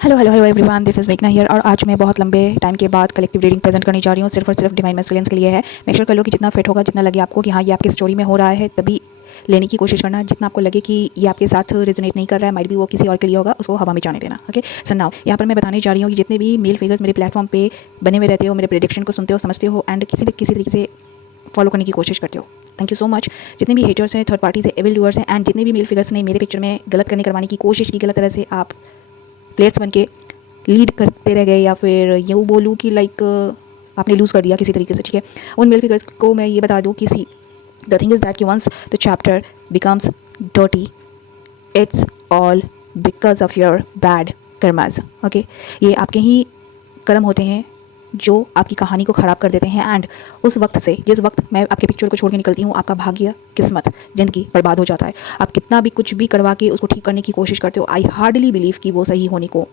Hello hello hello everyone, this is मेघना here. और आज मैं बहुत लंबे टाइम के बाद कलेक्टिव रीडिंग प्रेजेंट करने जा रही हूँ, सिर्फ और सिर्फ डिवाइन मैस्कुलिन्स के लिए है। मेक श्योर कर लो कि जितना फिट होगा, जितना लगे आपको कि हाँ ये आपकी स्टोरी में हो रहा है, तभी लेने की कोशिश करना। जितना आपको लगे कि ये आपके साथ रेजोनेट नहीं कर रहा है, माइट भी वो किसी और के लिए होगा, उसको हवा में जाने देना। ओके, सो नाउ यहाँ पर मैं बताने जा रही हूँ कि जितने भी मेल फिगर्स मेरे प्लेटफॉर्म पे बने हुए रहते हो, मेरे प्रेडिक्शन को सुनते हो, समझते हो एंड किसी न किसी तरीके से फॉलो करने की कोशिश करते हो, थैंक यू सो मच। जितने भी हेटर्स हैं, थर्ड पार्टीज हैं, एविल डूअर्स हैं एंड जितने भी मेल फिगर्स ने मेरे पिक्चर में गलत करवाने की कोशिश की, गलत तरह से आप प्लेयर्स बन के लीड करते रह गए, या फिर यूँ बोलूँ कि लाइक आपने लूज़ कर दिया किसी तरीके से, ठीक है। उन मेल फिगर्स को मैं ये बता दूँ कि see the thing is that कि once the chapter becomes dirty, it's all because of your bad कर्माज। ओके, ये आपके ही कर्म होते हैं जो आपकी कहानी को ख़राब कर देते हैं। एंड उस वक्त से, जिस वक्त मैं आपके पिक्चर को छोड़ के निकलती हूँ, आपका भाग्य, किस्मत, ज़िंदगी बर्बाद हो जाता है। आप कितना भी कुछ भी करवा के उसको ठीक करने की कोशिश करते हो, आई हार्डली बिलीव कि वो सही होने को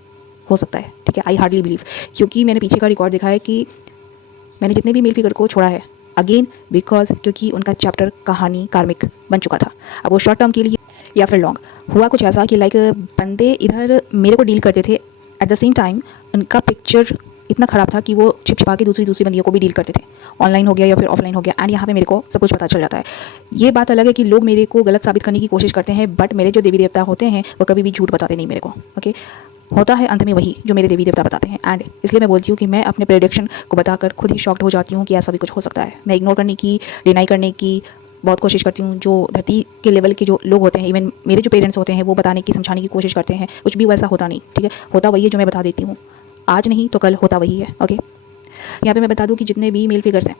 हो सकता है, ठीक है। आई हार्डली बिलीव, क्योंकि मैंने पीछे का रिकॉर्ड देखा है कि मैंने जितने भी मेल फिगर को छोड़ा है, अगेन बिकॉज क्योंकि उनका चैप्टर कहानी कार्मिक बन चुका था। अब वो शॉर्ट टर्म के लिए या फिर लॉन्ग, हुआ कुछ ऐसा कि लाइक बंदे इधर मेरे को डील करते थे, एट द सेम टाइम उनका पिक्चर इतना ख़राब था कि वो छिप छिपा के दूसरी बंदियों को भी डील करते थे, ऑनलाइन हो गया या फिर ऑफलाइन हो गया। एंड यहाँ पे मेरे को सब कुछ पता चल जाता है। ये बात अलग है कि लोग मेरे को गलत साबित करने की कोशिश करते हैं, बट मेरे जो देवी देवता होते हैं वो कभी भी झूठ बताते नहीं मेरे को। ओके, होता है अंत में वही जो मेरे देवी देवता बताते हैं। एंड इसलिए मैं बोलती हूँ कि मैं अपने प्रेडिक्शन को बताकर खुद ही शॉक्ड हो जाती हूँ कि ऐसा भी कुछ हो सकता है। मैं इग्नोर करने की, डिनाई करने की बहुत कोशिश करती हूँ। जो धरती के लेवल के जो लोग होते हैं, इवन मेरे जो पेरेंट्स होते हैं, वो बताने की, समझाने की कोशिश करते हैं, कुछ भी वैसा होता नहीं, ठीक है। होता वही है जो मैं बता देती हूँ, आज नहीं तो कल होता वही है। ओके, यहाँ पे मैं बता दूँ कि जितने भी मेल फिगर्स हैं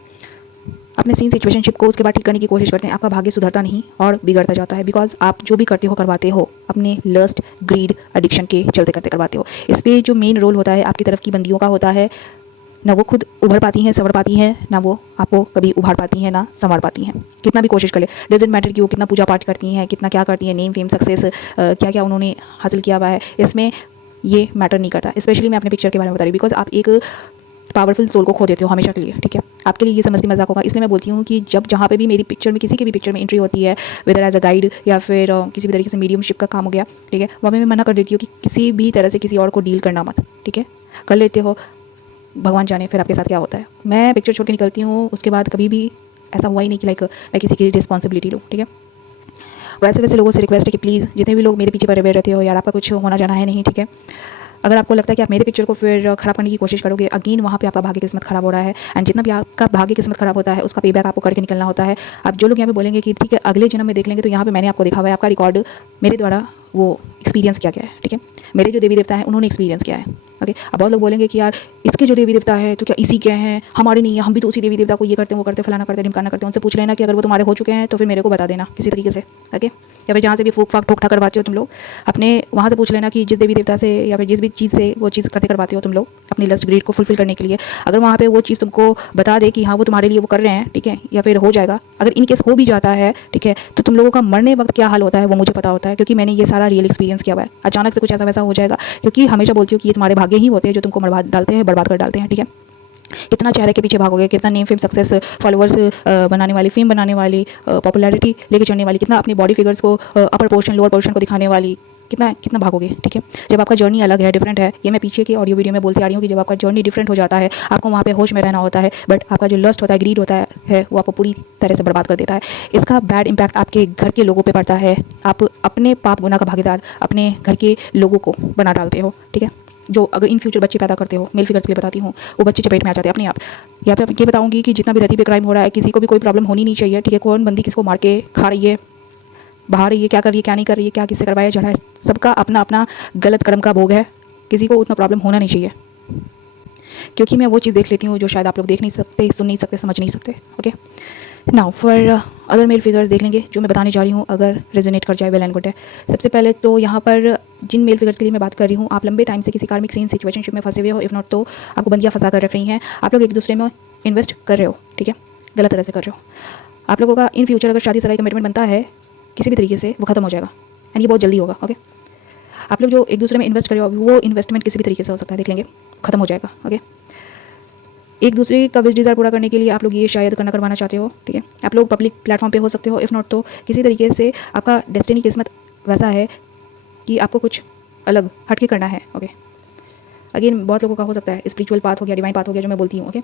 अपने सीन सिचुएशनशिप को उसके बाद ठीक करने की कोशिश करते हैं, आपका भाग्य सुधरता नहीं और बिगड़ता जाता है। बिकॉज आप जो भी करते हो, करवाते हो अपने लस्ट, ग्रीड, एडिक्शन के चलते करते करवाते हो। इस पर जो मेन रोल होता है आपकी तरफ की बंदियों का होता है, ना वो खुद उभर पाती हैं, संवर पाती हैं, ना वो आपको कभी उभार पाती हैं, ना संवार पाती हैं। कितना भी कोशिश कर ले, डजेंट मैटर कि वो कितना पूजा पाठ करती हैं, कितना क्या करती हैं, नेम फेम सक्सेस क्या क्या उन्होंने हासिल किया हुआ है, इसमें ये मैटर नहीं करता। स्पेशली मैं अपने पिक्चर के बारे में बता रही हूँ, बिकॉज आप एक पावरफुल सोल को खो देते हो हमेशा के लिए, ठीक है। आपके लिए ये समझती मजाक होगा, इसलिए मैं बोलती हूँ कि जब जहाँ पे भी मेरी पिक्चर में, किसी के भी पिक्चर में एंट्री होती है, वेदर एज अ गाइड या फिर किसी भी तरीके से मीडियमशिप का काम हो गया, ठीक है, वहाँ पे मैं मना कर देती हूँ कि किसी भी तरह से किसी और को डील करना मत, ठीक है। कर लेते हो, भगवान जाने फिर आपके साथ क्या होता है। मैं पिक्चर छोड़ के निकलती हूँ, उसके बाद कभी भी ऐसा हुआ ही नहीं कि लाइक मैं किसी की रिस्पॉन्सिबिलिटी लूँ, ठीक है। वैसे वैसे लोगों से रिक्वेस्ट है कि प्लीज़ जितने भी लोग मेरे पीछे पड़े हुए रहते हो, यार आपका कुछ होना जाना है नहीं, ठीक है। अगर आपको लगता है कि आप मेरे पिक्चर को फिर ख़राब करने की कोशिश करोगे, अगेन वहाँ पे आपका भाग्य किस्मत ख़राब हो रहा है। एंड जितना भी आपका भाग्य किस्मत ख़राब होता है, उसका पे बैक आपको करके निकलना होता है। अब जो लोग यहाँ पे बोलेंगे कि ठीक है अगले जन्म में देख लेंगे, तो यहाँ पे मैंने आपको देखा हुआ है, आपका रिकॉर्ड मेरे द्वारा वो एक्सपीरियंस किया गया है, ठीक है। मेरे जो देवी देवता हैं उन्होंने एक्सपीरियंस किया है। ओके, अब बहुत लोग बोलेंगे कि यार इसके जो देवी देवता है तो क्या इसी के हैं, हमारे नहीं है, हम भी तो उसी देवी देवता को ये करते हैं, वो करते, फलाना करते, ढिमकाना करते हैं। उनसे पूछ लेना कि अगर वो तुम्हारे हो चुके हैं तो फिर मेरे को बता देना किसी तरीके से, ओके। या फिर जहाँ से भी फूक फाक ठोक ठा करवाते हो तुम लोग, अपने वहाँ से पूछ लेना कि जिस देवी देवता से या फिर जिस भी चीज़ से वो चीज़ करते करवाते हो तुम लोग अपनी लस्ट ग्रीड को फुलफिल करने के लिए, अगर वहाँ पे वो चीज़ तुमको बता दे कि हाँ वो तुम्हारे लिए वो कर रहे हैं, ठीक है, या फिर हो जाएगा, अगर इन केस हो भी जाता है, ठीक है, तो तुम लोगों का मरने वक्त क्या हाल होता है वो मुझे पता होता है, क्योंकि मैंने ये सारा रियल एक्सपीरियंस किया हुआ है। अचानक से कुछ ऐसा वैसा हो जाएगा, क्योंकि हमेशा बोलती हूँ कि ये तुम्हारे भाग्य ही होते हैं जो तुमको बर्बाद डालते हैं, बर्बाद कर डालते हैं, ठीक है। कितना चेहरे के पीछे भागोगे, कितना नेम फेम सक्सेस, फॉलोअर्स बनाने वाली, फेम बनाने वाली, पॉपुलैरिटी लेके चलने वाली, कितना अपनी बॉडी फिगर्स को, अपर पोर्शन लोअर पोर्शन को दिखाने वाली, कितना कितना भागोगे, ठीक है। जब आपका जर्नी अलग है, डिफरेंट है, ये मैं पीछे की ऑडियो वीडियो में बोलती आ रही हूँ कि जब आपका जर्नी डिफरेंट हो जाता है, आपको वहाँ पे होश में रहना होता है, बट आपका जो लस्ट होता है, ग्रीड होता है वो आपको पूरी तरह से बर्बाद कर देता है। इसका बैड इम्पैक्ट आपके घर के लोगों पे पड़ता है। आप अपने पाप गुनाह का भागीदार अपने घर के लोगों को बना डालते हो, ठीक है। जो अगर इन फ्यूचर बच्चे पैदा करते हो, मेल फिगर्स के लिए बताती हूँ, वो बच्चे चपेट में आ जाते हैं अपने आप। यहाँ पे ये बताऊँगी कि जितना भी धरती पे क्राइम हो रहा है, किसी को भी कोई प्रॉब्लम होनी नहीं चाहिए, ठीक है। कौन बंदी किसको मार के खा रही है, बाहर रही है, क्या कर रही है, क्या नहीं कर रही है, क्या किससे करवाया जा रहा है, सबका अपना अपना गलत कर्म का भोग है। किसी को उतना प्रॉब्लम होना नहीं चाहिए, क्योंकि मैं वो चीज़ देख लेती हूँ जो शायद आप लोग देख नहीं सकते, सुन नहीं सकते, समझ नहीं सकते। Okay, now for other male figures देख लेंगे जो मैं बताने जा रही हूँ, अगर रेजोनेट कर जाए वेल एंड गुड है। सबसे पहले तो यहाँ पर जिन मेल फिगर्स के लिए मैं बात कर रही हूँ, आप लंबे टाइम से किसी कार्मिक सीन सिचुएशनशिप में फंसे हुए हो, इफ़ नॉट तो आपको बंदियाँ फंसा कर रख रही हैं, आप लोग एक दूसरे में इन्वेस्ट कर रहे हो, ठीक है, गलत तरह से कर रहे हो। आप लोगों का इन फ्यूचर अगर शादी सगाई कमिटमेंट बनता है किसी भी तरीके से, वो खत्म हो जाएगा एंड ये बहुत जल्दी होगा। ओके, आप लोग जो एक दूसरे में इन्वेस्ट कर रहे हो, वो इन्वेस्टमेंट किसी भी तरीके से हो सकता है, देख लेंगे, खत्म हो जाएगा। ओके, एक दूसरे का विश डिज़ायर पूरा करने के लिए आप लोग ये शायद करवाना चाहते हो, ठीक है। आप लोग पब्लिक प्लेटफॉर्म पे हो सकते हो, इफ़ नॉट तो किसी तरीके से आपका डेस्टिनी किस्मत वैसा है कि आपको कुछ अलग हटके करना है। ओके, अगेन बहुत लोगों का हो सकता है स्पिरिचुअल पाथ हो गया, डिवाइन पाथ हो गया जो मैं बोलती हूँ, ओके।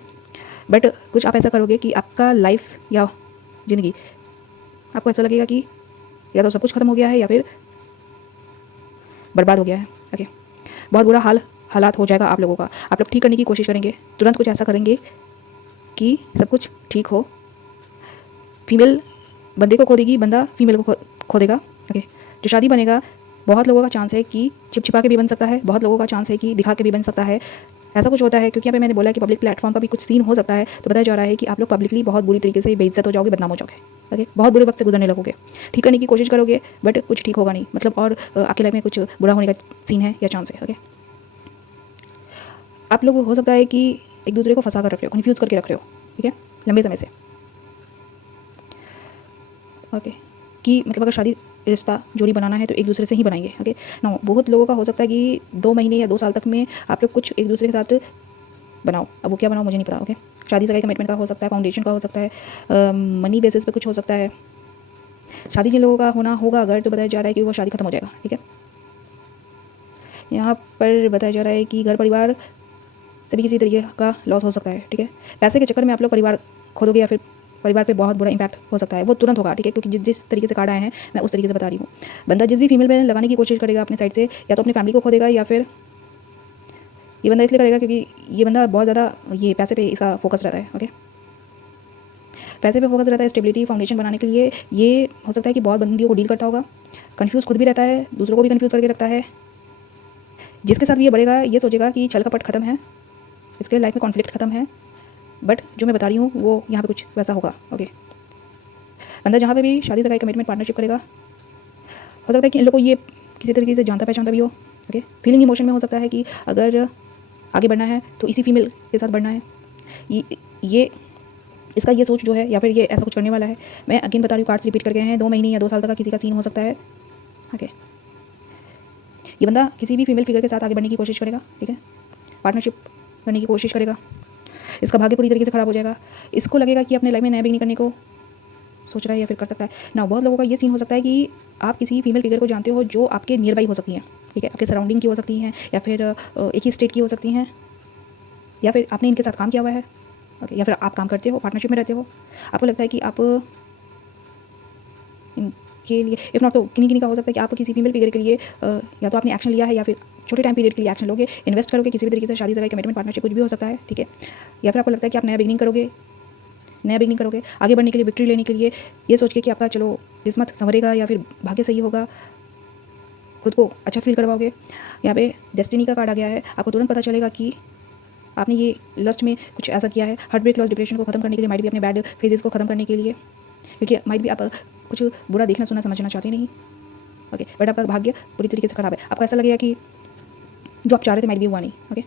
बट कुछ आप ऐसा करोगे कि आपका लाइफ या ज़िंदगी आपको ऐसा लगेगा कि या तो सब कुछ खत्म हो गया है या फिर बर्बाद हो गया है, ओके। बहुत बुरा हालात हो जाएगा आप लोगों का। आप लोग ठीक करने की कोशिश करेंगे, तुरंत कुछ ऐसा करेंगे कि सब कुछ ठीक हो। फीमेल बंदे को खो देगी, बंदा फीमेल को खो देगा, ओके। जो शादी बनेगा, बहुत लोगों का चांस है कि छिपा के भी बन सकता है, बहुत लोगों का चांस है कि दिखा के भी बन सकता है। ऐसा कुछ होता है क्योंकि यहाँ पे मैंने बोला कि पब्लिक प्लेटफॉर्म का भी कुछ सीन हो सकता है, तो बताया जा रहा है कि आप लोग पब्लिकली बहुत बुरी तरीके से बेइज्जत हो जाओगे, बदनाम हो जाओगे, ओके। बहुत बुरे वक्त से गुजरने लगोगे, ठीक करने की कोशिश करोगे बट कुछ ठीक होगा नहीं, मतलब और आपके लाइफ में कुछ बुरा होने का सीन है या चांस है, ओके। आप लोग हो सकता है कि एक दूसरे को फंसा कर रख रहे हो, कन्फ्यूज़ करके रख रहे हो, ठीक है, लंबे समय से, ओके। कि मतलब अगर शादी रिश्ता जोड़ी बनाना है तो एक दूसरे से ही बनाएंगे, ओके। ना बहुत लोगों का हो सकता है कि 2 महीने या 2 साल तक में आप लोग कुछ एक दूसरे के साथ बनाओ, अब वो क्या बनाओ मुझे नहीं पता, ओके। शादी का कमिटमेंट का हो सकता है, फाउंडेशन का हो सकता है, मनी बेसिस पे कुछ हो सकता है। शादी जिन लोगों का होना होगा अगर, तो बताया जा रहा है कि वो शादी खत्म हो जाएगा, ठीक है। यहाँ पर बताया जा रहा है कि घर परिवार सभी किसी तरीके का लॉस हो सकता है, ठीक है। पैसे के चक्कर में आप लोग परिवार खो दोगे या फिर परिवार पे बहुत बुरा इंपैक्ट हो सकता है, वो तुरंत होगा, ठीक है, क्योंकि जिस तरीके से कार्ड आए हैं मैं उस तरीके से बता रही हूँ। बंदा जिस भी फीमेल में लगाने की कोशिश करेगा अपने साइड से, या तो अपनी फैमिली को खो देगा या फिर ये बंदा इसलिए करेगा क्योंकि ये बंदा बहुत ज़्यादा ये पैसे पे इसका फोकस रहता है, ओके। पैसे पे फोकस रहता है, स्टेबिलिटी फाउंडेशन बनाने के लिए। ये हो सकता है कि बहुत बंदियों को डील करता होगा, कन्फ्यूज़ खुद भी रहता है, दूसरों को भी कन्फ्यूज़ करके रखता है। जिसके साथ भी ये बढ़ेगा ये सोचेगा कि छल कपट खत्म है, इसके लाइफ में कॉन्फ्लिक्ट खत्म है, बट जो मैं बता रही हूँ वो यहाँ पे कुछ वैसा होगा, ओके। बंदा जहाँ पे भी शादी तक कमिटमेंट पार्टनरशिप करेगा, हो सकता है कि इन लोगों को ये किसी तरीके से जानता पहचानता भी हो, ओके। फीलिंग इमोशन में हो सकता है कि अगर आगे बढ़ना है तो इसी फीमेल के साथ बढ़ना है, ये इसका ये सोच जो है या फिर ये ऐसा कुछ करने वाला है। मैं अगेन बता रही हूँ, कार्ड्स रिपीट कर गए हैं, 2 महीने या 2 साल तक का किसी का सीन हो सकता है, ओके। ये बंदा किसी भी फीमेल फिगर के साथ आगे बढ़ने की कोशिश करेगा, ठीक है, पार्टनरशिप करने की कोशिश करेगा। इसका भाग्य पूरी तरीके से खराब हो जाएगा, इसको लगेगा कि अपने लाइफ में नया बिगनिंग करने को सोच रहा है या फिर कर सकता है ना। बहुत लोगों का ये सीन हो सकता है कि आप किसी फीमेल फिगर को जानते हो जो आपके नियर बाई हो सकती हैं, ठीक है, आपके सराउंडिंग की हो सकती हैं या फिर एक ही स्टेट की हो सकती हैं, या फिर आपने इनके साथ काम किया हुआ है, ओके, या फिर आप काम करते हो, पार्टनरशिप में रहते हो। आपको लगता है कि आप इनके लिए, इफ़ नॉट तो किन्हीं का हो सकता है कि आप किसी फीमेल फिगर के लिए या तो आपने एक्शन लिया है या फिर छोटे टाइम पीरियड के लिए एक्शन लोगे, इन्वेस्ट करोगे किसी भी तरीके से, शादी सगाई कमिटमेंट पार्टनरशिप कुछ भी हो सकता है, ठीक है। या फिर आपको लगता है कि आप नया बिगनिंग करोगे आगे बढ़ने के लिए, विक्ट्री लेने के लिए, ये सोच के कि आपका चलो किस्मत संवरेगा या फिर भाग्य सही होगा, खुद को अच्छा फील करवाओगे। यहाँ पे डेस्टिनी का कार्ड आ गया है, आपको तुरंत पता चलेगा कि आपने ये लस्ट में कुछ ऐसा किया है, हार्ट ब्रेक, लॉस, डिप्रेशन को खत्म करने के लिए, माइट भी अपने बैड फेजेस को खत्म करने के लिए, क्योंकि माइट भी आप कुछ बुरा देखना सुनना समझना चाहते नहीं, ओके। बट आपका भाग्य पूरी तरीके से खराब है, आपको ऐसा लगेगा कि जो आप चाह रहे थे माइट भी हुआ नहीं, ओके।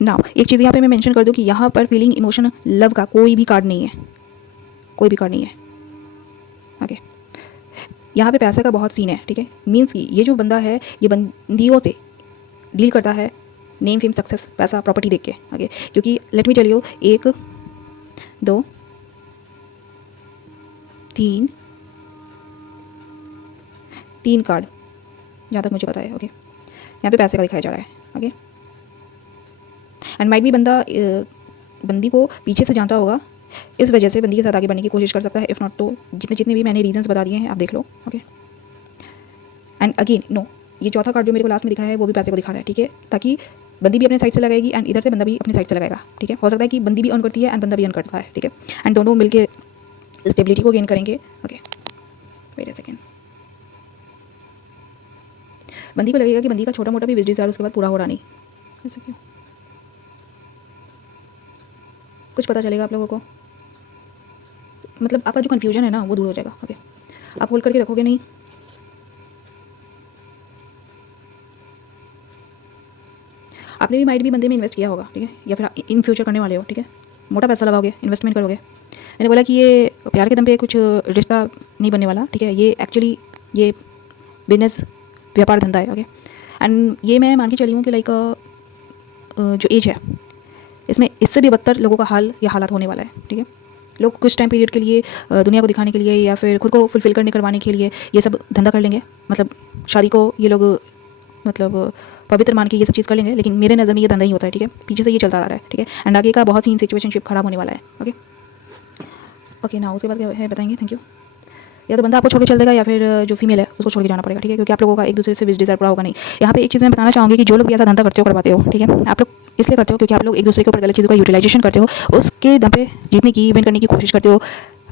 नाउ एक चीज़ यहाँ पे मैं मेंशन कर दूँ कि यहाँ पर फीलिंग, इमोशन, लव का कोई भी कार्ड नहीं है, कोई भी कार्ड नहीं है, ओके। यहाँ पे पैसे का बहुत सीन है, ठीक है। मीन्स कि ये जो बंदा है ये बंदियों से डील करता है, नेम, फेम, सक्सेस, पैसा, प्रॉपर्टी देख के, ओके। क्योंकि let me tell you, 1 2 3 card जहाँ तक मुझे पता है, ओके। यहाँ पे पैसे का दिखाया जा रहा है, ओके। एंड माइट भी बंदा बंदी को पीछे से जानता होगा, इस वजह से बंदी के साथ आगे बढ़ने की कोशिश कर सकता है। इफ़ नॉट तो जितने भी मैंने रीजंस बता दिए हैं आप देख लो, ओके। एंड अगेन नो, ये चौथा कार्ड जो मेरे को लास्ट में दिखा है वो भी पैसे को दिखा रहा है, ठीक है, ताकि बंदी भी अपने साइड से लगाएगी एंड इधर से बंदा भी अपने साइड से लगाएगा, ठीक है। हो सकता है कि बंदी भी अर्न करती है एंड बंदा भी अर्न करता है, ठीक है, एंड दोनों मिलके स्टेबिलिटी को गेन करेंगे, ओके। वेट अ सेकेंड, बंदी को लगेगा कि बंदी का छोटा मोटा भी बिजनेस डिज़ायर उसके बाद पूरा हो रहा नहीं, ऐसा क्यों, कुछ पता चलेगा आप लोगों को, मतलब आपका जो कन्फ्यूजन है ना वो दूर हो जाएगा, ओके। आप होल्ड करके रखोगे नहीं, आपने भी माइट भी बंदे में इन्वेस्ट किया होगा, ठीक है, या फिर इन फ्यूचर करने वाले हो, ठीक है, मोटा पैसा लगाओगे, इन्वेस्टमेंट करोगे। मैंने बोला कि ये प्यार के दम पे कुछ रिश्ता नहीं बनने वाला, ठीक है, ये एक्चुअली ये बिजनेस, व्यापार, धंधा है, ओके। एंड ये मैं मान के चली हूँ कि लाइक जो एज है इसमें इससे भी बदतर लोगों का हाल या हालात होने वाला है, ठीक है। लोग कुछ टाइम पीरियड के लिए दुनिया को दिखाने के लिए या फिर खुद को फुलफिल करवाने के लिए ये सब धंधा कर लेंगे, मतलब शादी को ये लोग मतलब पवित्र मान के ये सब चीज़ कर लेंगे, लेकिन मेरे नज़र में ये धंधा ही होता है, ठीक है। पीछे से ये चलता आ रहा है, ठीक है। एंड आगे का बहुत सीन सिचुएशनशिप खराब होने वाला है। ओके ओके ना, उसके बाद क्या है बताएंगे। Thank you. या तो बंदा आपको छोड़ के चल देगा या फिर जो फीमेल है उसको छोड़ के जाना पड़ेगा, ठीक है, क्योंकि आप लोगों का एक दूसरे से विश डिज़ायर पूरा होगा नहीं। यहाँ पे एक चीज़ मैं बताना चाहूँगी कि जो लोग भी ऐसा धंधा करते हो करवाते हो, ठीक है, आप लोग इसलिए करते हो क्योंकि आप लोग एक दूसरे के ऊपर गलत चीज़ों का यूटिलाइजेशन करते हो, उसके दम पे जीतने की, विन करने की कोशिश करते हो,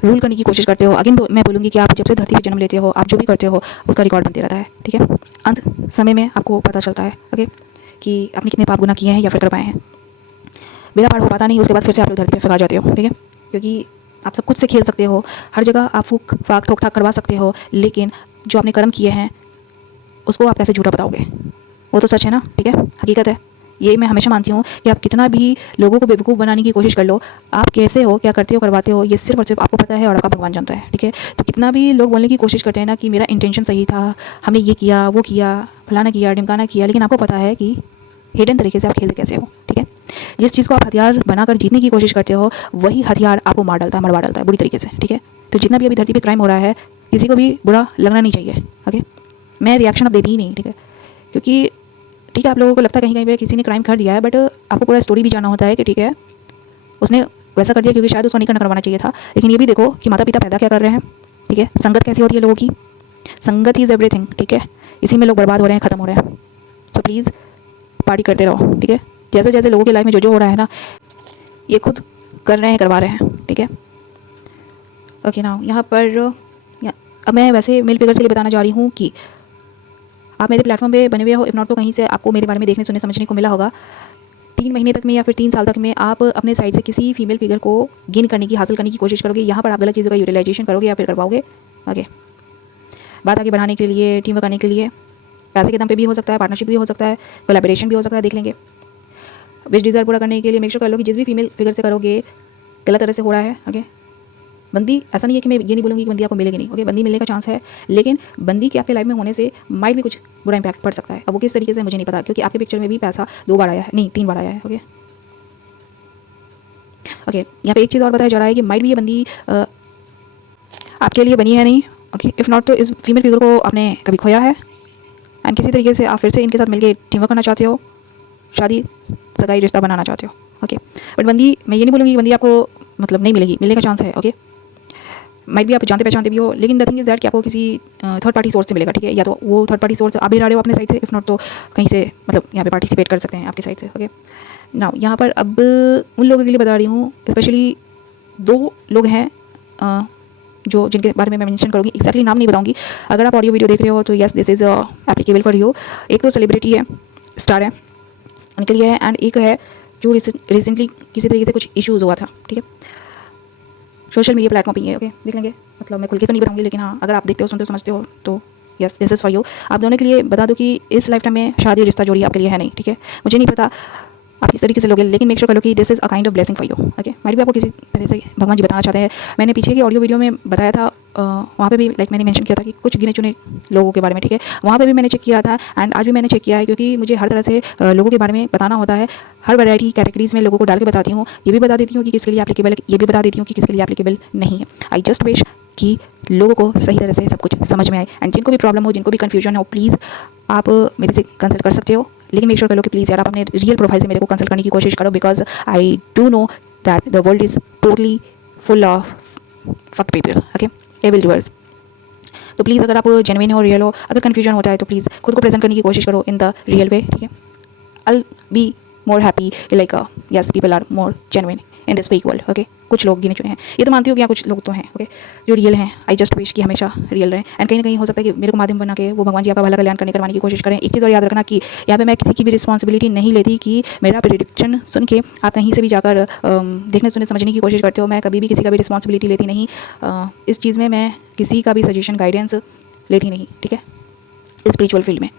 रूल करने की कोशिश करते हो। अगेन मैं बोलूँगी कि आप जब से धरती पर जन्म लेते हो, आप जो भी करते हो उसका रिकॉर्ड बनते रहता है, ठीक है। अंत समय में आपको पता चलता है, ओके, कि आपने कितने पाप गुनाह किए हैं या फिर कर पाए हैं। बेड़ा पार हो पाता नहीं, उसके बाद फिर से आप लोग धरती पर फंसा जाते हो, ठीक है, क्योंकि आप सब कुछ से खेल सकते हो, हर जगह आप फूक फाक ठोक ठाक करवा सकते हो, लेकिन जो आपने कर्म किए हैं उसको आप कैसे झूठा बताओगे? वो तो सच है ना, ठीक है, हकीकत है। ये मैं हमेशा मानती हूँ कि आप कितना भी लोगों को बेवकूफ़ बनाने की कोशिश कर लो, आप कैसे हो, क्या करते हो, करवाते हो, ये सिर्फ और सिर्फ आपको पता है और आपका भगवान जानता है, ठीक है। तो कितना भी लोग बोलने की कोशिश करते हैं ना कि मेरा इंटेंशन सही था, हमने ये किया, वो किया, फलाना किया, ढिमकाना किया, लेकिन आपको पता है कि हिडन तरीके से आप खेलते कैसे हो, ठीक है। जिस चीज़ को आप हथियार बनाकर जीतने की कोशिश करते हो, वही हथियार आपको मार डालता है, मरवा डालता है बुरी तरीके से, ठीक है। तो जितना भी अभी धरती पे क्राइम हो रहा है, किसी को भी बुरा लगना नहीं चाहिए, ओके। मैं रिएक्शन अब देती ही नहीं, ठीक है, क्योंकि ठीक है आप लोगों को लगता है कहीं कहीं पे किसी ने क्राइम कर दिया है, बट आपको पूरा स्टोरी भी जानना होता है कि ठीक है उसने वैसा कर दिया क्योंकि शायद उसको नहीं करवाना चाहिए था। लेकिन ये भी देखो कि माता पिता पैदा क्या कर रहे हैं, ठीक है। संगत कैसी होती है लोगों की, संगत इज़ एवरीथिंग, ठीक है। इसी में लोग बर्बाद हो रहे हैं, ख़त्म हो रहे हैं। सो प्लीज़ पार्टी करते रहो, ठीक है। जैसे जैसे लोगों की लाइफ में जो जो हो रहा है ना, ये खुद कर रहे हैं, करवा रहे हैं, ठीक है। ओके ना, यहाँ पर अब मैं वैसे मेल फिगर के लिए बताना चाह रही हूँ कि आप मेरे प्लेटफॉर्म पे बने हुए हो, इफ़ नॉट तो कहीं से आपको मेरे बारे में देखने सुनने समझने को मिला होगा। 3 महीने तक में या फिर 3 साल तक में आप अपने साइड से किसी फीमेल फिगर को गेन करने की, हासिल करने की कोशिश करोगे। यहाँ पर आप गलत चीज़ों का यूटिलाइजेशन करोगे या फिर करवाओगे। ओके, बात आगे बढ़ाने के लिए, टीम वर्क करने के लिए, पैसे के दम पे भी हो सकता है, पार्टनरशिप भी हो सकता है, कोलैबोरेशन भी हो सकता है, देख लेंगे। विश डिज़ायर पूरा करने के लिए मेक श्योर कर लो कि जिस भी फीमेल फिगर से करोगे गलत तरह से हो रहा है। ओके, बंदी ऐसा नहीं है कि मैं ये नहीं बोलूँगी कि बंदी आपको मिलेगी नहीं, ओके, बंदी मिलने का चांस है, लेकिन बंदी के आपके लाइफ में होने से माइट भी कुछ बुरा इंपैक्ट पड़ सकता है। अब वो किस तरीके से मुझे नहीं पता, क्योंकि आपके पिक्चर में भी पैसा 2 बार आया है, नहीं 3 बार आया है। ओके ओके, यहाँ पे एक चीज़ और बताया जा रहा है कि माइट भी ये बंदी आपके लिए बनी है नहीं। ओके, इफ़ नॉट तो इस फीमेल फिगर को आपने कभी खोया है एंड किसी तरीके से आप फिर से इनके साथ मिलकर टीम वर्क करना चाहते हो, शादी सगाई रिश्ता बनाना चाहते हो। ओके, बट बंदी मैं ये नहीं बोलूँगी कि बंदी आपको मतलब नहीं मिलेगी, मिलने का चांस है। ओके, माइट भी आप जानते पहचानते भी हो, लेकिन द थिंग इज़ दैट कि आपको किसी थर्ड पार्टी सोर्स से मिलेगा, ठीक है। या तो वो थर्ड पार्टी सोर्स आप भी रहे हो अपने साइड से, इफ़ नॉट तो कहीं से मतलब यहाँ पे पार्टिसिपेट कर सकते हैं आपकी साइड से। ओके ना, यहाँ पर अब उन लोगों के लिए बता रही हूँ, स्पेशली 2 लोग हैं जो जिनके बारे में मैं मेंशन करूँगी, एक्जैक्टली नाम नहीं बताऊँगी। अगर आप ऑडियो वीडियो देख रहे हो तो yes this is applicable for you. एक तो सेलिब्रिटी है, स्टार है, उनके लिए है, एंड एक है जो रिसेंटली किसी तरीके से कुछ इश्यूज़ हुआ था, ठीक है, सोशल मीडिया प्लेटफॉर्म पे ही है। ओके, देख लेंगे, मतलब मैं खुल के तो नहीं बताऊंगी, लेकिन हाँ अगर आप देखते हो, सुनते हो, समझते हो तो yes this is for you. आप दोनों के लिए बता दो कि इस लाइफ टाइम में शादी रिश्ता जोड़ी आपके लिए है नहीं, ठीक है। मुझे नहीं पता आप किस तरीके से लोगे, लेकिन मेक श्योर कर लो कि this is a kind of blessing for you. Okay, might भी आपको किसी तरह से भगवान जी बताना चाहते हैं। मैंने पीछे की ऑडियो वीडियो में बताया था, वहाँ पे भी लाइक मैंने मेंशन किया था कि कुछ गिने चुने लोगों के बारे में, ठीक है। वहाँ पे भी मैंने चेक किया था एंड आज भी मैंने चेक किया है, क्योंकि मुझे हर तरह से लोगों के बारे में बताना होता है। हर वैरायटी कैटेगरीज में लोगों को डाल के बताती हूँ। ये भी बता देती हूँ कि किसके लिए एप्लीकेबल है, ये भी बता देती हूँ कि किसके लिए एप्लीकेबल नहीं है। आई जस्ट विश कि लोगों को सही तरह से सब कुछ समझ में आए, एंड जिनको भी प्रॉब्लम हो, जिनको भी कन्फ्यूजन हो, प्लीज़ आप मेरे से कंसल्ट कर सकते हो। लेकिन मेक श्योर कर लो कि प्लीज़ यार आप अपने रियल प्रोफाइल से मेरे को कंसल्ट करने की कोशिश करो, because I do know that the world is totally full of fuck people, okay, evil doers. तो प्लीज़ अगर आप जेन्युइन हो, रियल हो, अगर कन्फ्यूजन होता है तो प्लीज़ खुद को प्रेजेंट करने की कोशिश करो इन द रियल वे, ठीक है। I'll be more happy like yes people are more genuine in this fake world. Okay, कुछ लोग गिने चुने हैं, ये तो मानती हूँ कि यहाँ कुछ लोग तो हैं, ओके, जो रियल हैं। आई जस्ट विश कि हमेशा रियल रहें, एंड कहीं ना कहीं हो सकता है कि मेरे को माध्यम बना के वो भगवान जी आपका भला कल्याण करवाने की कोशिश करें। एक चीज़ और याद रखना कि यहाँ पे मैं किसी की भी रिस्पॉन्सिबिलिटी नहीं लेती कि मेरा प्रेडिक्शन सुन के आप कहीं से भी जाकर देखने सुनने समझने की कोशिश करते हो। मैं कभी भी किसी का भी रिस्पॉन्सिबिलिटी लेती नहीं, इस चीज़ में मैं किसी का भी सजेशन गाइडेंस लेती नहीं, ठीक है। स्पिरिचुअल फील्ड में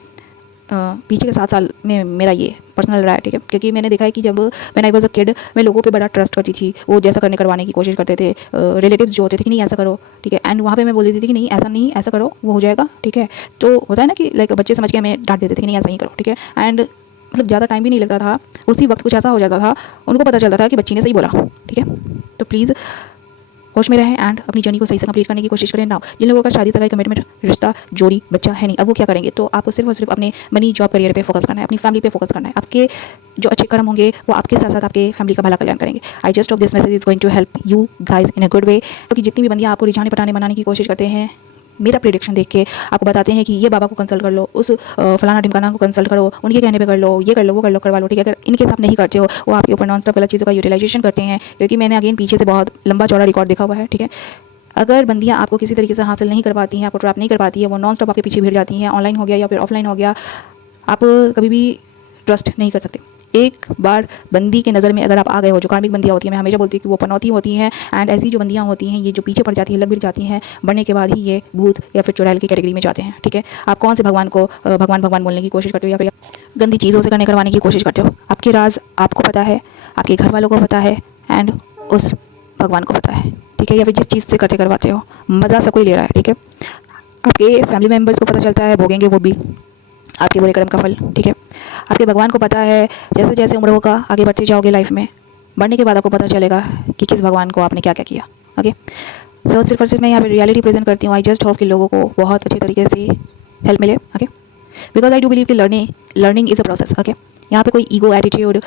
पीछे के 7 साल में मेरा ये पर्सनल रहा है, ठीक है, क्योंकि मैंने देखा है कि जब when I was a kid मैं लोगों पे बड़ा ट्रस्ट करती थी, वो जैसा करवाने की कोशिश करते थे, रिलेटिव्स जो होते थे कि नहीं ऐसा करो, ठीक है, एंड वहाँ पे मैं बोल देती थी कि नहीं ऐसा नहीं, ऐसा करो वो हो जाएगा, ठीक है। तो होता है ना कि लाइक बच्चे समझ के हमें डांट देते थे कि नहीं ऐसा नहीं करो, ठीक है, एंड मतलब ज़्यादा टाइम भी नहीं लगता था, उसी वक्त कुछ ऐसा हो जाता था, उनको पता चलता था कि बच्ची ने सही बोला, ठीक है। तो प्लीज़ होश में रहें एंड अपनी जर्नी को सही से कंप्लीट करने की कोशिश करें। नाउ जिन लोगों का शादी सगाई कमिटमेंट रिश्ता जोड़ी बच्चा है नहीं, अब वो क्या करेंगे, तो आपको सिर्फ और सिर्फ अपने मनी जॉब करियर पे फोकस करना है, अपनी फैमिली पे फोकस करना है। आपके जो अच्छे कर्म होंगे वो आपके साथ साथ आपके फैमिली का भला कल्याण करेंगे। I just hope this message is going to help you guys in a good way. क्योंकि जितनी भी बंदियाँ आपको रिझाने पटाने बनाने की कोशिश करते हैं, मेरा प्रेडिक्शन देख के आपको बताते हैं कि ये बाबा को कंसल्ट कर लो, उस फलाना ढिमकाना को कंसल्ट करो, उनके कहने पे कर लो, ये कर लो, वो कर लो, करवा लो, ठीक है। अगर इनके साथ नहीं करते हो, वो आपके ऊपर नॉन स्टॉप गलत चीज़ों का यूटिलाइजेशन करते हैं। क्योंकि मैंने अगेन पीछे से बहुत लंबा चौड़ा रिकॉर्ड देखा हुआ है, ठीक है। अगर बंदियाँ आपको किसी तरीके से हासिल नहीं कर पाती हैं, आपको ट्रैप नहीं कर पाती है, वो नॉन स्टॉप आपके पीछे भिड़ जाती हैं, ऑनलाइन हो गया या फिर ऑफलाइन हो गया, आप कभी भी ट्रस्ट नहीं कर सकते। एक बार बंदी के नज़र में अगर आप आ गए हो, जो कार्मिक बंदियाँ होती हैं, मैं हमेशा बोलती हूँ कि वो पनौती होती हैं। एंड ऐसी जो बंदियाँ होती हैं, ये जो पीछे पड़ जाती हैं, लग भिड़ जाती हैं, बढ़ने के बाद ही ये भूत या फिर चुड़ैल की कैटेगरी में जाते हैं, ठीक है। आप कौन से भगवान को भगवान भगवान बोलने की कोशिश करते हो या फिर गंदी चीज़ों से करने करवाने की कोशिश करते हो। आपके राज आपको पता है, आपके घर वालों को पता है एंड उस भगवान को पता है, ठीक है। या फिर जिस चीज़ से करते करवाते हो, मज़ा सब कोई ले रहा है, ठीक है। आपके फैमिली मेम्बर्स को पता चलता है, भोगेंगे वो भी आपके बुरे कर्म का फल, ठीक है। आपके भगवान को पता है, जैसे जैसे उम्र होगा आगे बढ़ते जाओगे लाइफ में, बढ़ने के बाद आपको पता चलेगा कि किस भगवान को आपने क्या क्या किया, ओके। सो सिर्फ और सिर्फ मैं यहाँ पे रियलिटी प्रेजेंट करती हूँ। आई जस्ट होप कि लोगों को बहुत अच्छे तरीके से हेल्प मिले, okay. Because I do believe कि learning is a process, okay. यहाँ पे कोई ईगो एटीट्यूड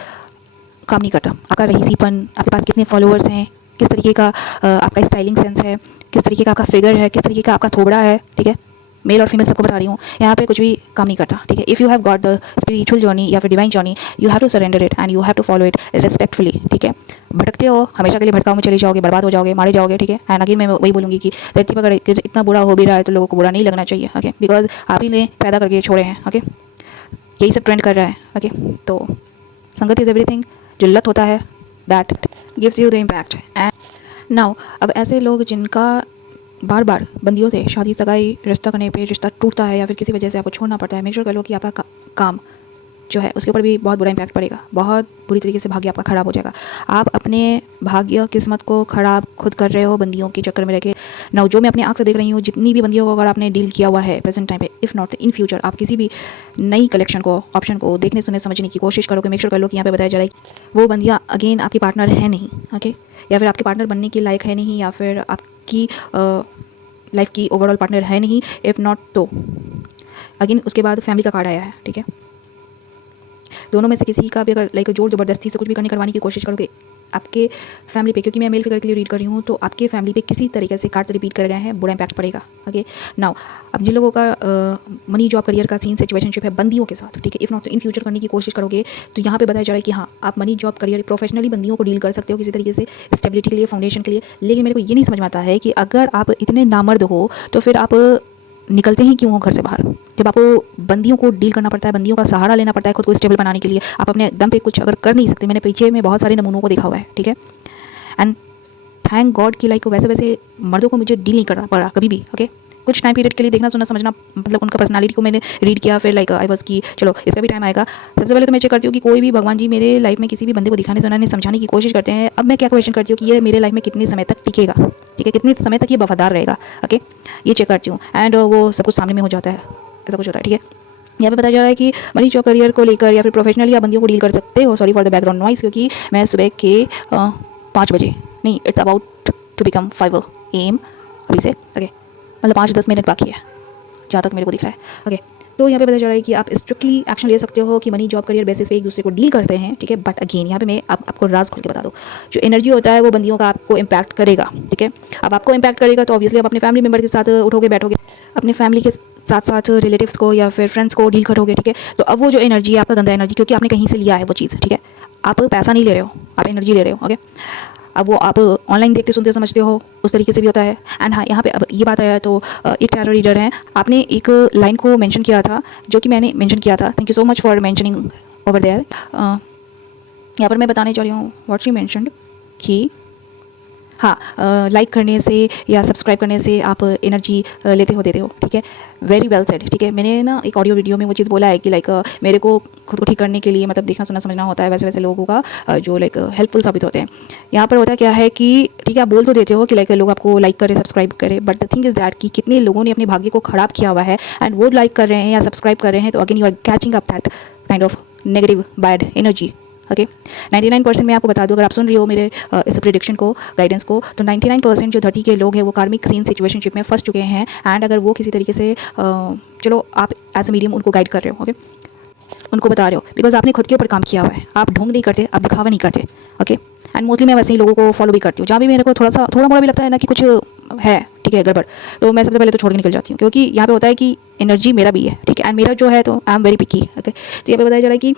काम नहीं करता। आपका रईसीपन, आपके पास कितने फॉलोअर्स हैं, किस तरीके का आपका स्टाइलिंग सेंस है, किस तरीके का आपका फिगर है, किस तरीके का आपका थोबड़ा है, ठीक है। मेल और फीमेल सबको बता रही हूँ, यहाँ पे कुछ भी काम नहीं करता, ठीक है। If you have got the spiritual journey या फिर divine journey, you have to surrender it and you have to follow it respectfully, ठीक है। भटकते हो, हमेशा के लिए भटकाव में चले जाओगे, बर्बाद हो जाओगे, मारे जाओगे, ठीक है। एंड अगेन मैं वही बोलूँगी कि धरती पर अगर इतना बुरा हो भी रहा है तो लोगों को बुरा नहीं लगना चाहिए, ओके। बिकॉज आप ही ने पैदा करके छोड़े हैं, ओके। यही सब ट्रेंड कर रहा है, ओके। तो संगत इज़ एवरीथिंग। जो लत होता है that gives you the impact. And now अब ऐसे लोग जिनका बार बार बंदियों से शादी सगाई रिश्ता करने पे रिश्ता टूटता है या फिर किसी वजह से आपको छोड़ना पड़ता है, मेक श्योर कर लो कि आपका काम जो है उसके ऊपर भी बहुत बुरा इम्पैक्ट पड़ेगा, बहुत बुरी तरीके से भाग्य आपका ख़राब हो जाएगा। आप अपने भाग्य किस्मत को ख़राब खुद कर रहे हो बंदियों के चक्कर में रह के। ना जो मैं अपनी आँख से देख रही हूँ, जितनी भी बंदियों को अगर आपने डील किया हुआ है प्रेजेंट टाइम पे, इफ़ नॉट इन फ्यूचर आप किसी भी नई कलेक्शन को, ऑप्शन को देखने सुनने समझने की कोशिश करोगे, मेक श्योर कर लो कि यहाँ पे बताया जा रहा है वो बंदियाँ अगेन आपकी पार्टनर है नहीं, ओके। या फिर आपके पार्टनर बनने के लायक है नहीं, या फिर आपकी लाइफ की ओवरऑल पार्टनर है नहीं। इफ़ नॉट तो अगेन उसके बाद फैमिली का कार्ड आया है, ठीक है। दोनों में से किसी का भी अगर लाइक जोर ज़बरदस्ती से कुछ भी करवाने की कोशिश करोगे आपके फैमिली पे, क्योंकि मैं मेल फिगर के लिए रीड कर रही हूँ, तो आपके फैमिली पे किसी तरीके से कार्ड्स रिपीट कर गए हैं, बुरा इम्पैक्ट पड़ेगा, ओके। नाउ अब जिन लोगों का मनी जॉब करियर का सीन सिचुएशनशिप है बंदियों के साथ, ठीक है, इफ़ नॉट तो इन फ्यूचर करने की कोशिश करोगे, तो यहाँ पे बताया जा रहा है कि हाँ आप मनी जॉब करियर प्रोफेशनली बंदियों को डील कर सकते हो किसी तरीके से, स्टेबिलिटी के लिए, फाउंडेशन के लिए। लेकिन मेरे को ये नहीं समझ में आता है कि अगर आप इतने नामर्द हो तो फिर आप निकलते ही क्यों हो घर से बाहर, जब आपको बंदियों को डील करना पड़ता है, बंदियों का सहारा लेना पड़ता है खुद को स्टेबल बनाने के लिए। आप अपने दम पे कुछ अगर कर नहीं सकते, मैंने पीछे में बहुत सारे नमूनों को देखा हुआ है, ठीक है। एंड थैंक गॉड कि लाइक वैसे वैसे मर्दों को मुझे डील नहीं करना पड़ा कभी भी, ओके। कुछ टाइम पीरियड के लिए देखना सुनना समझना, मतलब उनका पर्सनालिटी को मैंने रीड किया, फिर लाइक आई वाज की चलो इसका भी टाइम आएगा। सबसे पहले तो मैं चेक करती हूँ कि कोई भी भगवान जी मेरे लाइफ में किसी भी बंदे को दिखाने सुनाने समझाने की कोशिश करते हैं। अब मैं क्या क्वेश्चन करती हूँ कि ये मेरे लाइफ में कितने समय तक टिकेगा, ठीक है, कितने समय तक ये वफादार रहेगा, ओके। ये चेक करती हूँ एंड वो सब कुछ सामने में हो जाता है, ऐसा कुछ होता है, ठीक है। यहाँ पे बताया जा रहा है कि मनी जॉब करियर को लेकर या फिर प्रोफेशनली आप बंदियों को डील कर सकते हो। Sorry for the background noise, क्योंकि मैं सुबह के 5 बजे नहीं, it's about to become 5 AM अभी से, ओके। मतलब 5-10 मिनट बाकी है जहाँ तक मेरे को दिख रहा है, ओके। तो यहाँ पे पता चल रहा है कि आप स्ट्रिक्टली एक्शन ले सकते हो कि मनी जॉब करियर बेसिस पे एक दूसरे को डील करते हैं, ठीक है। बट अगेन यहाँ पे मैं आपको राज खोल के बता दूँ, जो एनर्जी होता है वो बंदियों का आपको इम्पैक्ट करेगा, ठीक है। अब आपको इम्पैक्ट करेगा तो ऑब्वियसली आप अपने फैमिली मेम्बर के साथ उठोगे बैठोगे, अपने फैमिली के साथ साथ रिलेटिव्स को या फिर फ्रेंड्स को डील करोगे, ठीक है। तो अब वो जो एनर्जी है आपका गंदा एनर्जी, क्योंकि आपने कहीं से लिया है वो चीज़, ठीक है। आप पैसा नहीं ले रहे हो, आप एनर्जी ले रहे हो, ओके। अब वो आप ऑनलाइन देखते सुनते समझते हो, उस तरीके से भी होता है। एंड हाँ, यहाँ पे अब ये बात आया तो एक टैरो रीडर है, आपने एक लाइन को मेंशन किया था जो कि मैंने मेंशन किया था, thank you so much for mentioning over there. यहाँ पर मैं बताने जा रही हूँ व्हाट शी मेंशन्ड कि हाँ, लाइक करने से या सब्सक्राइब करने से आप एनर्जी लेते हो देते हो, ठीक है। वेरी वेल सेड, ठीक है। मैंने ना एक ऑडियो वीडियो में वो चीज़ बोला है कि लाइक मेरे को खुद को ठीक करने के लिए मतलब देखना सुनना समझना होता है, वैसे वैसे लोगों का जो लाइक हेल्पफुल साबित होते हैं। यहाँ पर होता क्या है कि ठीक है, आप बोल तो देते हो कि लाइक लोग आपको लाइक करें सब्सक्राइब करें, but the thing is that कि कितने लोगों ने अपने भाग्य को ख़राब किया हुआ है एंड वो लाइक कर रहे हैं या सब्सक्राइब कर रहे हैं, तो again you are catching up that kind of negative bad energy, okay 99% मैं आपको बता दूं, अगर आप सुन रही हो मेरे इस प्रिडिक्शन को, गाइडेंस को, तो 99% जो धरती के लोग हैं वो कार्मिक सीन सिचुएशनशिप में फंस चुके हैं। एंड अगर वो किसी तरीके से चलो आप एज ए मीडियम उनको गाइड कर रहे हो, ओके, उनको बता रहे हो, बिकॉज आपने खुद के ऊपर काम किया हुआ है, आप ढोंग नहीं करते, आप दिखावा नहीं करते, ओके। एंड मोस्टली मैं वैसे ही लोगों को फॉलो भी करती हूँ, जहाँ भी मेरे को थोड़ा मोड़ा भी लगता है ना कि कुछ है, ठीक है, गड़बड़, तो मैं सबसे पहले तो छोड़ के निकल जाती हूँ, क्योंकि यहाँ पे होता है कि एनर्जी मेरा भी है, ठीक है, एंड मेरा जो है तो I am very picky, okay. तो यहाँ पे बताया जा रहा है कि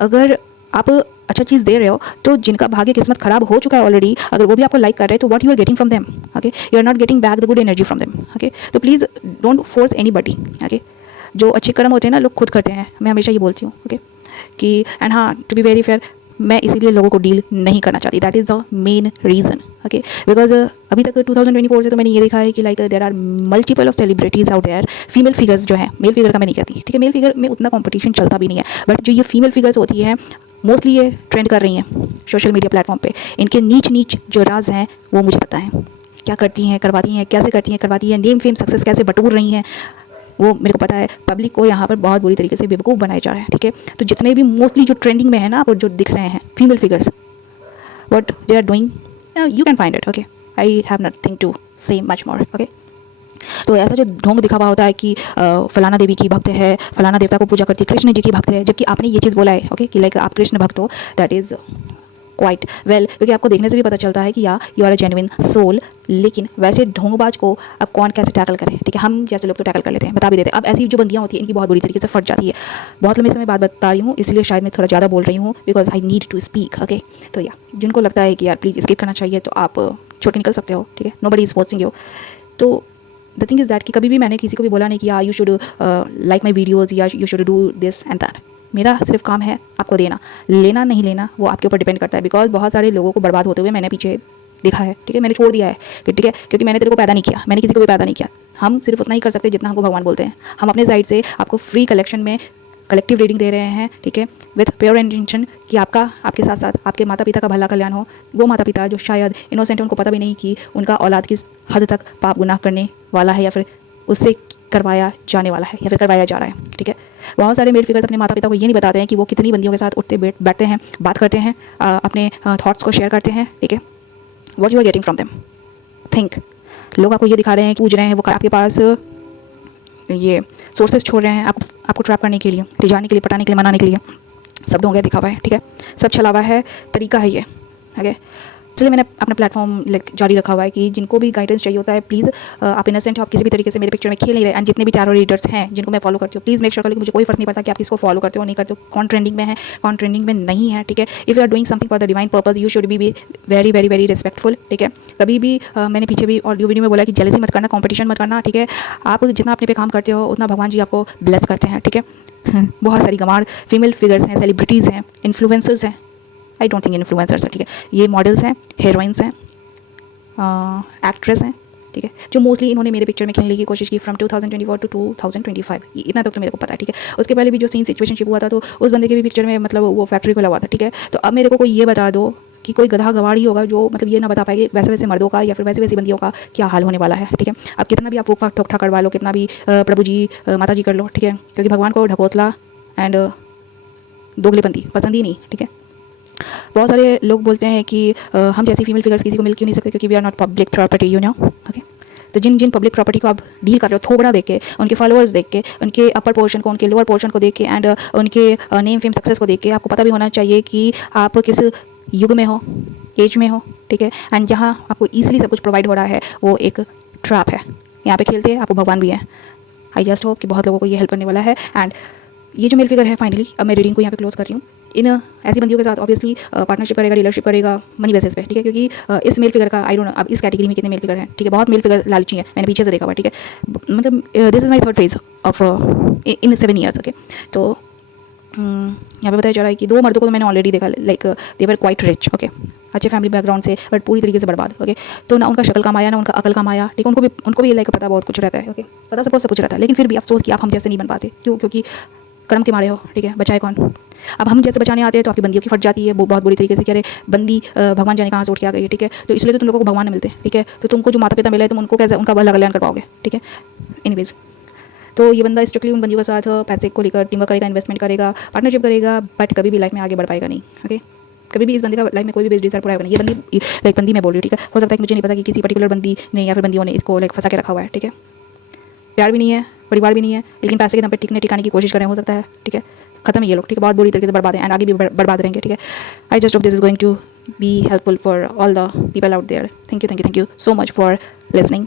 अगर आप अच्छा चीज़ दे रहे हो तो जिनका भाग्य किस्मत खराब हो चुका है ऑलरेडी, अगर वो भी आपको लाइक कर रहे हैं तो what you are getting from them, okay, you are not getting back the good energy from them, okay. तो please don't force anybody, okay. जो अच्छे कर्म होते हैं ना लोग खुद करते हैं, मैं हमेशा ये बोलती हूँ, ओके, कि एंड हाँ, टू बी वेरी फेयर, मैं इसीलिए लोगों को डील नहीं करना चाहती, that is the main reason, okay. Because अभी तक 2024 से तो मैंने ये देखा है कि like there are multiple of celebrities out there, female figures जो है, मेल फिगर का मैं नहीं कहती, ठीक है, मेल फिगर में उतना कंपटीशन चलता भी नहीं है, बट जो ये फीमेल फिगर्स होती है मोस्टली ये ट्रेंड कर रही हैं सोशल मीडिया प्लेटफॉर्म पे। इनके नीच नीच जो राज हैं वो मुझे पता है, क्या करती हैं, करवाती हैं, कैसे करती हैं, करवाती हैं, नेम फेम सक्सेस कैसे बटोर रही हैं, वो मेरे को पता है। पब्लिक को यहाँ पर बहुत बुरी तरीके से बेवकूफ़ बनाया जा रहा है, ठीक है। तो जितने भी मोस्टली जो ट्रेंडिंग में है ना और जो दिख रहे हैं female figures, what they are doing, you can find it, okay, I have nothing to say much more, okay. तो ऐसा जो ढोंग दिखावा होता है कि फलाना देवी की भक्त है, फलाना देवता को पूजा करती है, कृष्ण जी की भक्त है, जबकि आपने ये चीज़ बोला है, ओके, कि लाइक आप कृष्ण भक्त हो, दैट इज़ क्वाइट वेल, क्योंकि आपको देखने से भी पता चलता है कि या you are a genuine soul. लेकिन वैसे ढोंगबाज को अब कौन कैसे टैकल करे, ठीक है, हम जैसे लोग तो टैकल कर लेते हैं, बता भी देते हैं। अब ऐसी जो बंदियाँ होती हैं इनकी बहुत बुरी तरीके से फट जाती है। बहुत लंबे समय बाद बता रही हूँ, इसलिए शायद मैं थोड़ा ज़्यादा बोल रही हूँ, because I need to speak, okay. तो या जिनको लगता है कि यार प्लीज़ स्किप करना चाहिए तो आप छोड़ के निकल सकते हो, ठीक है, nobody is watching you. तो द थिंग इज़ दैट कि कभी भी मैंने किसी को भी बोला नहीं कि या you should like my videos या you should do this and that. मेरा सिर्फ काम है आपको देना, लेना नहीं लेना वो आपके ऊपर डिपेंड करता है। बिकॉज बहुत सारे लोगों को बर्बाद होते हुए मैंने पीछे देखा है, ठीक है, मैंने छोड़ दिया है कि ठीक है, क्योंकि मैंने तेरे को पैदा नहीं किया, मैंने किसी को भी पैदा नहीं किया। हम सिर्फ उतना ही कर सकते जितना हमको भगवान बोलते हैं। हम अपने साइड से आपको फ्री कलेक्शन में कलेक्टिव रीडिंग दे रहे हैं, ठीक है, विथ प्योर इंटेंशन कि आपका आपके साथ साथ आपके माता पिता का भला कल्याण हो। वो माता पिता जो शायद इनोसेंट, उनको पता भी नहीं कि उनका औलाद किस हद तक पाप गुनाह करने वाला है या फिर उससे करवाया जाने वाला है या फिर करवाया जा रहा है, ठीक है। बहुत सारे मेल फिगर्स अपने माता पिता को ये नहीं बताते हैं कि वो कितनी बंदियों के साथ उठते बैठते हैं, बात करते हैं, अपने थॉट्स को शेयर करते हैं, ठीक है। What you are getting from them, think. लोग आपको ये दिखा रहे हैं, पूछ रहे हैं, वो आपके पास ये सोर्सेज छोड़ रहे हैं आपको ट्रैप करने के लिए, रिझाने के लिए, पटाने के लिए, मनाने के लिए। सब ढोंगा दिखावा है, ठीक है, सब छलावा है, तरीका है ये, ओके। इसलिए मैंने अपना प्लेटफॉर्म जारी रखा हुआ है कि जिनको भी गाइडेंस चाहिए होता है, प्लीज़ आप इनोसेंट हो, आप किसी भी तरीके से मेरे पिक्चर में खेल नहीं रहे। एंड जितने भी टैरो रीडर्स हैं जिनको मैं फॉलो करती हूँ, प्लीज़ मेक श्योर करो कि मुझे कोई फर्क नहीं पड़ता कि आप किसको फॉलो करते हो नहीं करते हो, कौन ट्रेंडिंग में है कौन ट्रेंडिंग में नहीं है, ठीक है। If you are doing something for the divine purpose you should be very very very respectful, ठीक है। कभी भी मैंने पीछे भी ऑडियो वीडियो में बोला कि जेलसी मत करना, कॉम्पिटिशन मत करना, ठीक है। आप जितना अपने पे काम करते हो उतना भगवान जी आपको ब्लेस करते हैं, ठीक है। बहुत सारी गंवार फीमेल फिगर्स हैं, सेलिब्रिटीज़ हैं, इन्फ्लुएंसर्स हैं, आई डोंट थिंक इन्फ्लुएंसर्स है, ठीक है, ये मॉडल्स हैं, हीरोइंस हैं, एक्ट्रेस हैं, ठीक है, जो मोस्टली इन्होंने मेरे पिक्चर में खेलने की कोशिश की फ्रॉम 2024 टू 2025, इतना तक तो मेरे को पता है, ठीक है। उसके पहले भी जो सीन सिचुएशनशिप हुआ था तो उस बंदे के भी पिक्चर में मतलब वो फैक्ट्री खुला हुआ था, ठीक है। तो अब मेरे को कोई ये बता दो कि कोई गधा गवार ही होगा जो मतलब ये ना बता पाएगी वैसे वैसे मर्दों का या फिर वैसे वैसी बंदियों का क्या हाल होने वाला है, ठीक है। अब कितना भी आप वो ठोक करवा लो, कितना भी प्रभु जी माता जी कर लो, ठीक है, क्योंकि भगवान को ढकोसला एंड दोगलेपंती पसंद ही नहीं, ठीक है। बहुत सारे लोग बोलते हैं कि हम जैसी फीमेल फिगर्स किसी को मिल क्यों नहीं सकते, क्योंकि we are not public property, you know, okay. तो जिन जिन पब्लिक प्रॉपर्टी को आप डील कर रहे हो, थोबड़ा देख के, उनके फॉलोअर्स देख के, उनके अपर पोर्शन को, उनके लोअर पोर्शन को देख के एंड उनके नेम फेम सक्सेस को देख के आपको पता भी होना चाहिए कि आप किस युग में हो, एज में हो, ठीक है। एंड जहाँ आपको ईजिली सब कुछ प्रोवाइड हो रहा है वो एक ट्रैप है, यहाँ पे खेलते हैं आपको भगवान भी है। आई जस्ट होप कि बहुत लोगों को ये हेल्प करने वाला है। एंड ये जो मेल फिगर है फाइनली, अब मैं रीडिंग को यहाँ पे क्लोज कर रही हूँ। इन ऐसी बंदियों के साथ ऑब्वियसली पार्टनरशिप करेगा, डीलरशिप करेगा मनी बेसिस पे, ठीक है, क्योंकि इस मेल फिगर का आई डोंट नो अब इस कैटेगरी में कितने मेल फिगर हैं, ठीक है। बहुत मेल फिगर लालची है, मैंने पीछे से देखा हुआ, ठीक है। मतलब this is my third phase of in 7 years, okay. तो यहाँ पे बताया जा रहा है कि 2 मर्दों को तो मैंने ऑलरेडी देखा, like they were quite rich, okay, अच्छे फैमिली बैकग्राउंड से, बट पूरी तरीके से बर्बाद, ओके। तो ना उनका शक्ल काम आया ना उनका अकल काम आया, ठीक है। उनको भी लाइक पता बहुत कुछ रहता है, ओके, पता सब कुछ रहता है, लेकिन फिर भी अफसोस कि आप हम जैसे नहीं बन पाते, क्यों, क्योंकि कर्म के मारे हो, ठीक है, बचाए कौन। अब हम जैसे बचाने आते हैं तो आपकी बंदियों की फट जाती है वो बहुत बुरी तरीके से, कह रहे बंदी भगवान जाने कहाँ से उठ के आ गई है, ठीक है। तो इसलिए तो तुम लोगों को भगवान नहीं मिलते, ठीक है। तो तुमको जो माता पिता मिले तुम उनको कैसे उनका भला कल्याण कर पाओगे, ठीक है। एनीवेज तो ये बंदा स्ट्रिक्टली उन बंदियों के साथ पैसे को लेकर टीम वर्क करेगा, इन्वेस्टमेंट करेगा, पार्टनरशिप करेगा, बट कभी भी लाइफ में आगे बढ़ पाएगा नहीं। ओके, कभी भी इस बंदी का लाइफ में कोई भी बेस्ट डिसाइड पूरा होगा नहीं। ये बंदी लाइक बंदी मैं बोल रही हूँ, ठीक है। हो सकता है कि मुझे नहीं पता कि किसी पर्टिकुलर बंदी ने या फिर बंदियों ने इसको लाइक फंसा के रखा हुआ है, ठीक है। प्यार भी नहीं है, परिवार भी नहीं है, लेकिन पैसे के दम पे टिकने टिकाने की कोशिश कर रहे हैं, हो सकता है, ठीक है। खत्म है ये लोग, ठीक है। बहुत बुरी तरीके से बर्बाद हैं एंड आगे भी बर्बाद रहेंगे, ठीक है। I just hope this is going to be helpful for all the people out there. Thank you so much for listening.